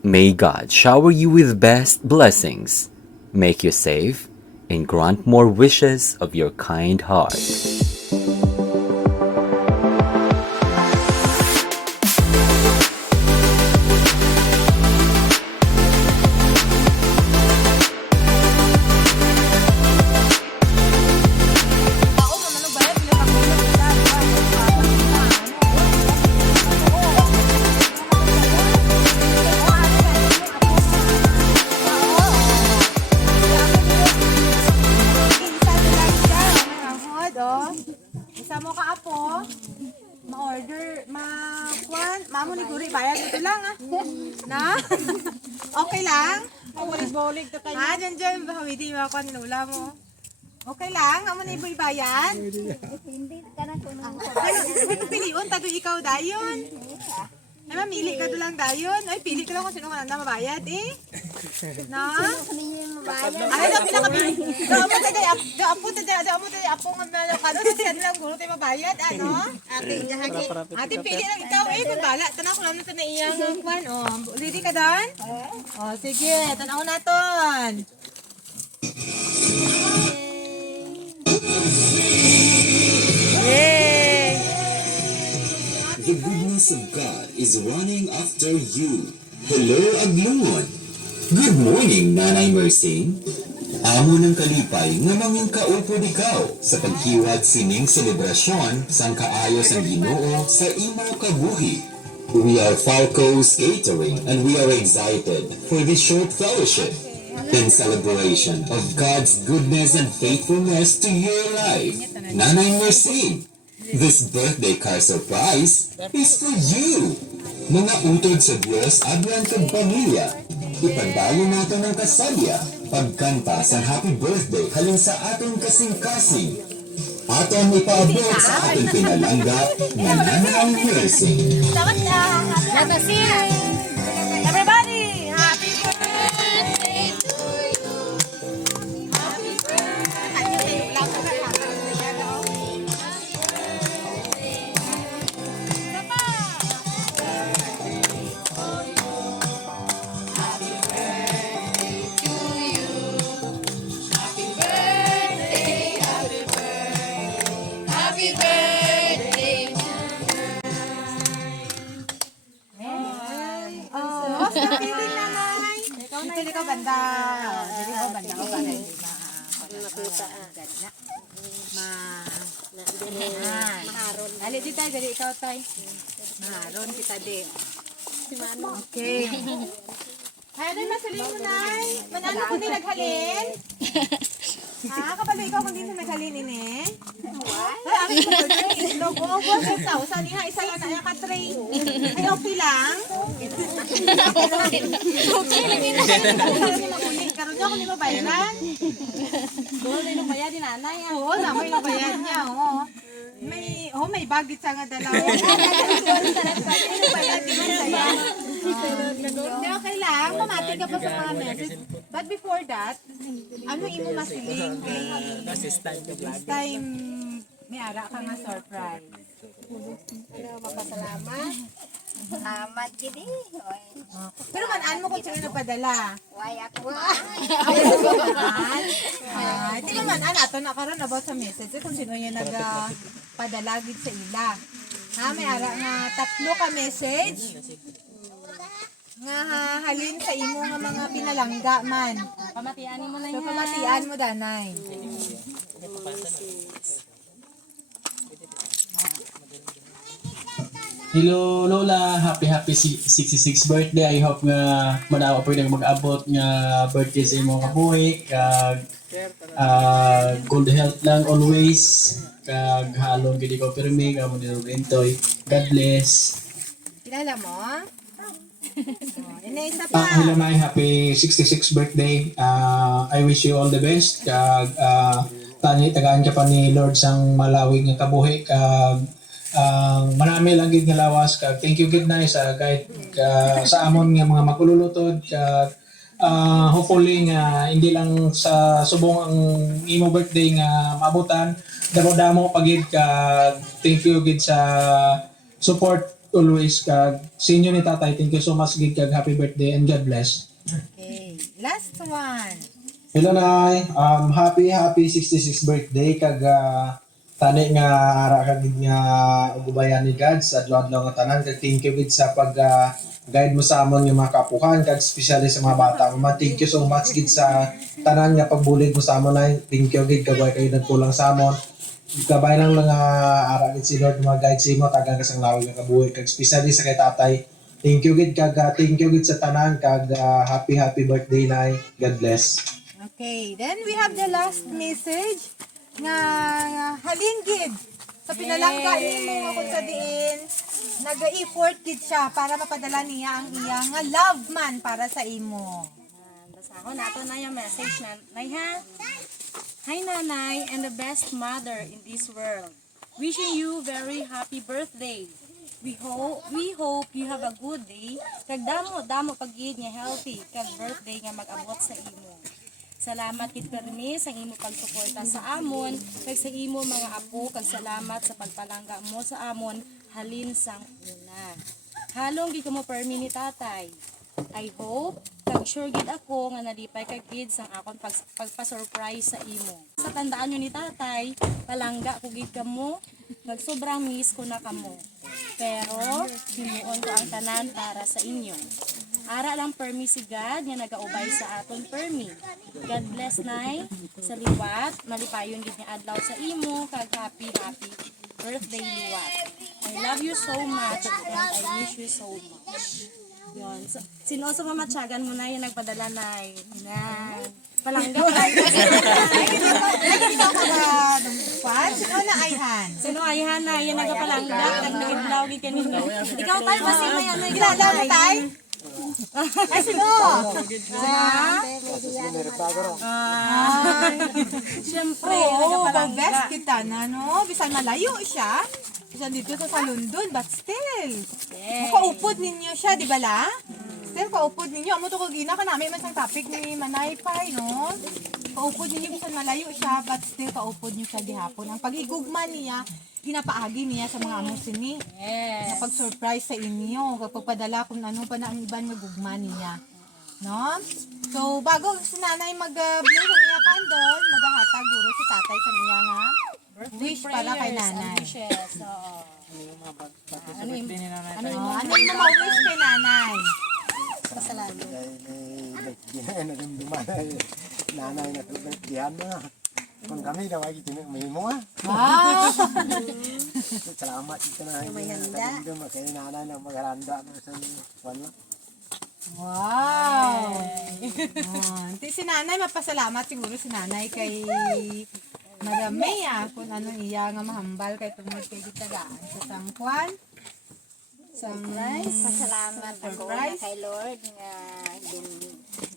May God shower you with best blessings, make you safe, and grant more wishes of your kind heart. Isa mo ka apo, ma-order, ma-kwan, mamo ni Guri, bayad ito lang Na? Okay lang? Bulig-bulig to kayo. Dyan, bahawidi, makakwan, ninula mo. Okay lang? Amo na iboy bayad? Hindi ka na tunong Ano piliun, tago ikaw dayon. Ay, mamili ka doon lang dayon. Ay, pili ka lang kung sino ka nanda mabayad Na? ninyo yung mabayad. Ay, daw pinakabili. Daw mo tayo, apo nga meron ka doon. Siya nilang guro tayo mabayad, Ate, pili lang ikaw kung bala. Tanaw ko lang na ito na iyang kwan. Ready ka doon? Sige, tanaw natin. Yay! The goodness of God is running after you. Hello, Aglungon. Good morning, Nanay Mercy. Amo ng kalipay nga manging kaupo ikaw sa paghiwag sining selebrasyon sang kaayos ang Ginoo sa imo kabuhi. We are Falco's Catering and we are excited for this short fellowship in celebration of God's goodness and faithfulness to your life. Nanay Mercy, this birthday car surprise is for you. Mga utod sa Diyos, agyan kag pamilya. Ipagdayo nato ng kasalya, pagkanta sa happy birthday halin sa ating kasing-kasing. Aton ipaabot sa ating pinalangga na Nanay Mercy. Everybody, happy birthday to you. Happy birthday. Happy birthday. Basta pili nanay. Pili ka banda. Pili ka banda. O para hindi makita. Maharon. Ali di tayo, dali ikaw tayo. Maharon kita di. Okay. Ay, ano yung masaling mo, Nay? Manano ko din naghalin? Kapalo ikaw kung din sa naghalin, ini? Ay, akin ko burger, islog. Oo, 1,000. Iha, isa lang na yung katray. Ay, okay lang? Okay lang yun. Karoon niya ako ni mabayaran. Doon, may nabayad din nanay. Oo, may nabayad niya. May bagit sa nga dalawa. Okay lang, pamati ka pa sa mga message. But before that, ano imo masiling kay this time may ara ka nga surprise. Mapasalamat. Salamat gini. Pero man mo kung sino nagpadala. Why ako? Hindi naman, ato na karon about sa message. Kung sino yung nagpadala gid sa ila. May ara nga 3 ka message. Nga halin sa imo nga mga pinalangga man. Pamatian mo lang So pamatian mo danay. Hello Lola, happy 66 birthday. I hope nga manawa po nang mag-abot nga birthday sa imong kabuhi kag good health lang always kag halong gid ko pirmi ka mo dito enjoy. God bless. Kilala mo? Ina isa pa. Hello Nay, happy 66 birthday. I wish you all the best kag tagaan ka pa ni Lord sang malawig nga kabuhi kag marami lang gid nga lawas kag thank you gid na sa guide sa amon nga mga magululutod kag hopefully nga hindi lang sa subong ang imo birthday nga maabutan damo-damo pagid kag thank you gid sa support always kag sinyo ni tatay. Thank you so much gid kag happy birthday and God bless. Okay, last one. Hello Nay, happy 66th birthday kag tani nga ara ka gid nga ubayan ni God sa adlaw-adlaw nga tanan kag thank you gid sa pag guide mo sa amon yung mga kapuhan kag especially sa mga bata. Mama, thank you so much gid sa tanan nga pagbulig mo sa amon Nay. Thank you gid kag way kayo nagkulang sa amon. Kabay lang nga ara gid si Lord mga guide sa imo tagang kasang lawig nga kabuhi kag especially sa kay tatay. Thank you gid kag thank you gid sa tanan kag happy birthday Nay. God bless. Okay, then we have the last message nga halin gid sa pinalangga mo nga kung sa diin nag-effort gid siya para mapadala niya ang iya nga love man para sa imo. Basta ako nato na yung message na, Nay ha? Hi Nanay and the best mother in this world. Wishing you very happy birthday. We hope you have a good day. Kag damo pagid nga healthy kag birthday nga mag-abot sa imo. Salamat kit permis ang imo pagsuporta sa amon kag sa imo mga apo kag salamat sa pagpalangga mo sa amon halin sang una. Halong gid mo permi ni tatay. I hope kag sure gid ako nga nalipay kag gid sang akon pagpa-surprise sa imo. Sa tandaan nyo ni tatay, palangga ko gid kamo kag sobrang miss ko na kamo. Pero himuon ko ang tanan para sa inyo. Ara lang permi si God nga nagaubay sa aton permi. God bless Nay sa liwat, malipayon gid nga adlaw sa imo kag happy birthday liwat. I love you so much and I wish you so much. Yon. So, sino sa mamatyagan mo na yung nagpadala Nay? Yan. Palangga Nay. Sino na ayhan? Sino ayhan na yung nagapalangga nagnaidlaw gid kanino. Ikaw tayo kasi may ano Kilala mo tay? Ay, sino? Siyempre, Oo, nagapalangga. best kita na, no? Bisan malayo siya. Bisan dito sa London, but still. Makaupod ninyo siya, di ba la? Still, kaupod ninyo. Amo to kagina ka namin man sang topic ni Manay Pai, no? Kaupod ninyo, bisan malayo siya, but still, kaupod niyo siya gihapon. Ang paghigugma niya, ginapaagi niya sa mga amo sini. Yes. Napag-surprise sa inyo. Kapag padala kung ano pa na ang iban nga gugma niya. No? So, bago si nanay mag-blow ng iya candle, maghahatag guro si tatay sa iya nga wish para kay nanay. Wishes. Oo. Ano yung Ano yung ma-wish kay nanay? kasalanan? Nanay na tulad na. Kung kami daw ay may mo ah. Wow! Salamat ito na. May handa. Kaya nanay na magharanda na sa wala. Wow! Si nanay, mapasalamat siguro si nanay kay Madam Maya kung anong iya nga mahambal kay tungod kay gitagaan sa sangkwan. Surprise. Pasalamat ako na Surprise. kay Lord nga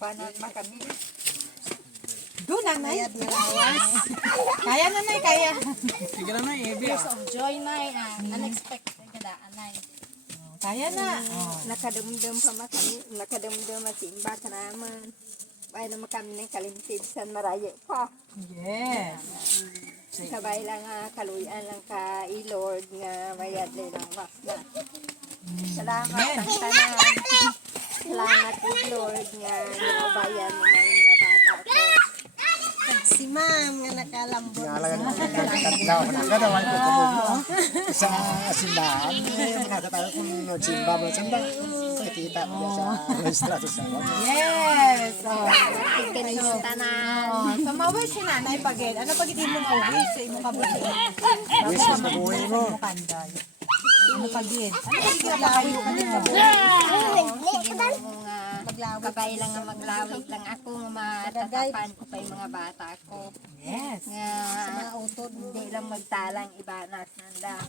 panon pa kami. Do nanay. Kaya nanay, kaya. Years of joy Nay. Unexpected kada Nay. Kaya na. Nakadumdum pa kami. Nakadumdum at simba ka naman. Bahay naman kami ng kalimpid sa marayo pa. Yes. Kabay lang kaluyan lang ka Lord nga mayad lang wasna. Salamat ang tanan. Salamat Lord nga nabayan mo mga bata ko. Si Ma'am nga nakalambot. Ngalagan mo daw na kada wala ko mo. Sa simbahan nakatayo kung simba mo sanda. Kita mo sa restrato sa. Yes. Kinayong tanan. So, ma-wish si nanay pagid. Ano pagid mo ma-wish sa imong kabuhi? Wish sa buhay mo. Kandal. Ano pagid? Ano pagid ang layo? Sige mo nga kabay lang nga maglawig lang ako nga matatapan ko pa yung mga bata ko. Yes. Nga utod hindi lang magtalang ibanas nanda.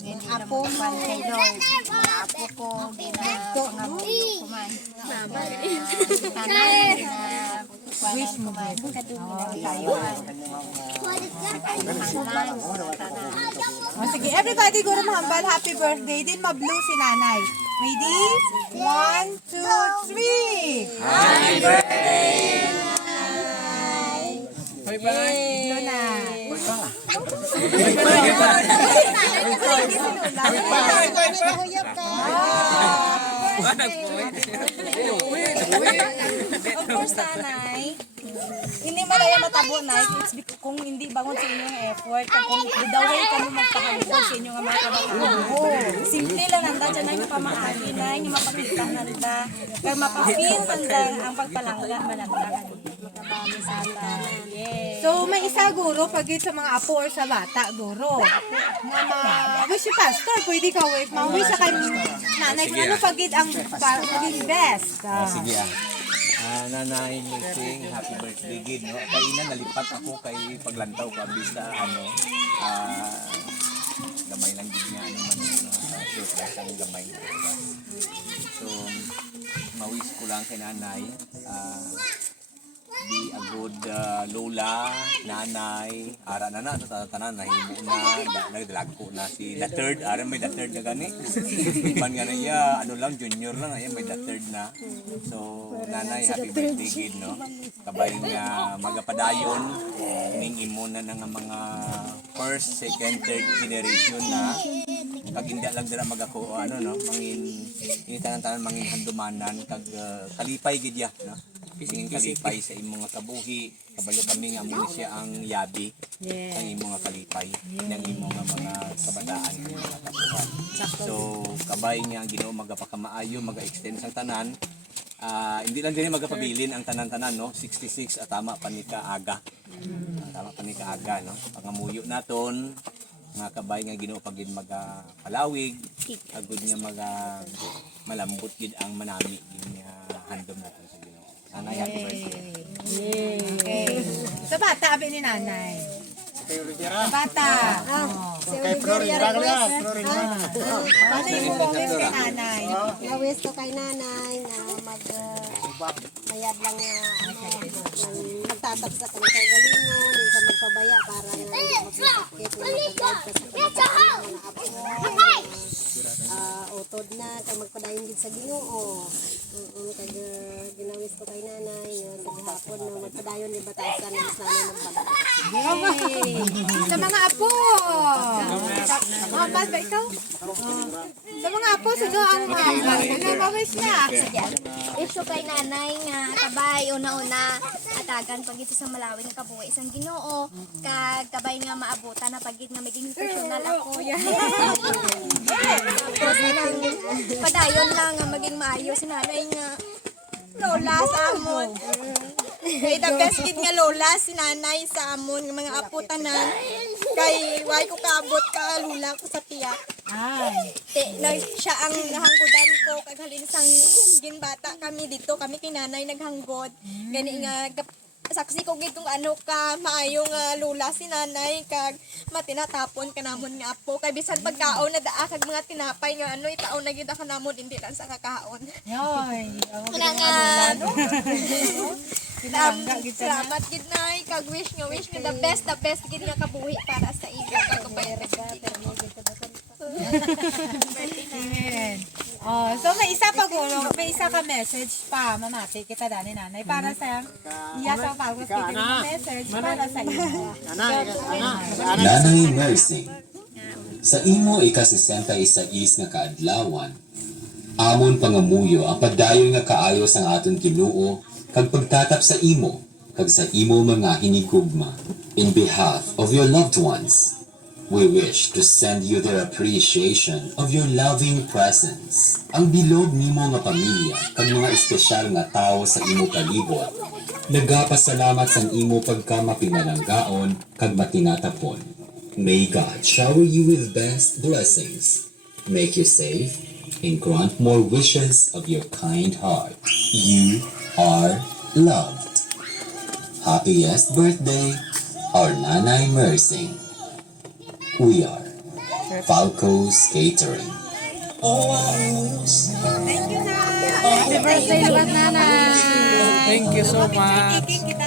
Hindi lang magpan kay Lord. Mga apo ko, hindi na pangamulo ko man. Tanan na wish mo man. Kadungan O sige, everybody go to mahambal. Happy birthday. Din ma-blue si nanay. Ready? 1, 2, 3. Happy birthday! Blue na. Huyop ka Of course, nanay, hindi malaya matabo na kung hindi bangon sa inyong effort, kung the way kami magpahanggang sa inyong mga kabataan. Simple lang nanda, dyan na yung pamaagi na, yung mapakita nanda, kaya mapafeel nanda ang pagpalangga, malangga. Yes. So, may isa guro pag sa mga apo or sa bata, guro. Nga wish you pastor, pwede ka wish. Ma-wish sa kay nanay kung ano pagid ang pagiging best. Sige nanay Mersing, happy birthday gid no. Kay ina nalipat ako kay paglantaw ko abis sa gamay lang gid niya ano man surprise ang gamay. So ma-wish ko lang kay nanay be a good lola, nanay, ara na sa tanan nahimo na nagdalag ko na si the third, ara may the third na gani. Iban nga na iya, ano lang junior lang ay may the third na. So nanay happy birthday gid no. Kabay nga magapadayon ning imo na nga mga first, second, third generation na kag hindi lang dira magako ano no, mangin tanan mangin handumanan kag kalipay gid ya no. Pisingin kalipay sa imong mga kabuhi, kabalo kami nga mo siya ang yabi ang imong mga kalipay ng imong mga kabataan mga kabuhan. So kabay nga Ginoo magapakamaayo, maga-extend sang tanan. Hindi lang din magapabilin ang tanan-tanan no, 66 at tama pa ni kaaga. Tama pa ni kaaga no. Pangamuyo naton nga kabay nga Ginoo pagid magapalawig, agud nga malambot gid ang manami gid nga handom naton sa Ginoo. Nanay, happy birthday. Okay. Sa bata, abi ni nanay. Sa bata. Kay Florinda yan, Florinda. Paano yung wish kay nanay? Nawis ko kay nanay na mayad lang nga magtatapos sa kanyang kagalingon, hindi ka magpabaya para na hindi magsasakit na magagad ka sa kanyang mga apo. Utod na, kag magpadayon din sa Ginoo. Kag ginawis ko kay nanay, sa hapon na magpadayon ni batasan ng sanay magbalat. Sa mga apo. Mas ba ikaw? Sa mga apo, sino ang ma-wish niya? Wish ko kay nanay nga kabay una-una atagan pagit sa malawi nga kabuhi isang Ginoo kag kabay nga maabutan na pagit nga maging personal ako. Tapos padayon lang nga maging maayo si nanay nga lola sa amon. Kay the best kid nga lola si nanay sa amon nga mga apo tanan. Kay why ko kaabot ka lula ko sa tiyak. Siya ang nahanggodan ko kag halin sang ginbata kami dito kami kay nanay naghanggod. Gani nga saksi ko gid kung ano ka maayo nga lula si nanay kag matinatapon kanamon nga apo kay bisan pagkaon na daa kag mga tinapay nga ano itaon na gid ka namon hindi lang sa kakaon. Yoy. Salamat gid nay kag wish nga the best gid nga kabuhi para sa iyo kag Amen. So may isa pa gulo, may isa ka message pa, mamati kita dani nanay para sa iya sa pagos message para sa iyo. Nanay Mersing, sa imo ika-61 nga kaadlawan, amon pangamuyo ang padayon nga kaayos ang aton Ginoo kag pagtatap sa imo kag sa imo mga hinigugma. In behalf of your loved ones, we wish to send you their appreciation of your loving presence. Ang bilog nimo nga pamilya kag mga espesyal nga tawo sa imo palibot, nagapasalamat sa imo pagkamapinalanggaon kag matinatapon. May God shower you with best blessings, make you safe, and grant more wishes of your kind heart. You are loved. Happiest birthday, our Nanay Mersing. We are Falco's Catering. Thank you, Nay. Happy birthday, Nanay. Thank you so much. Kita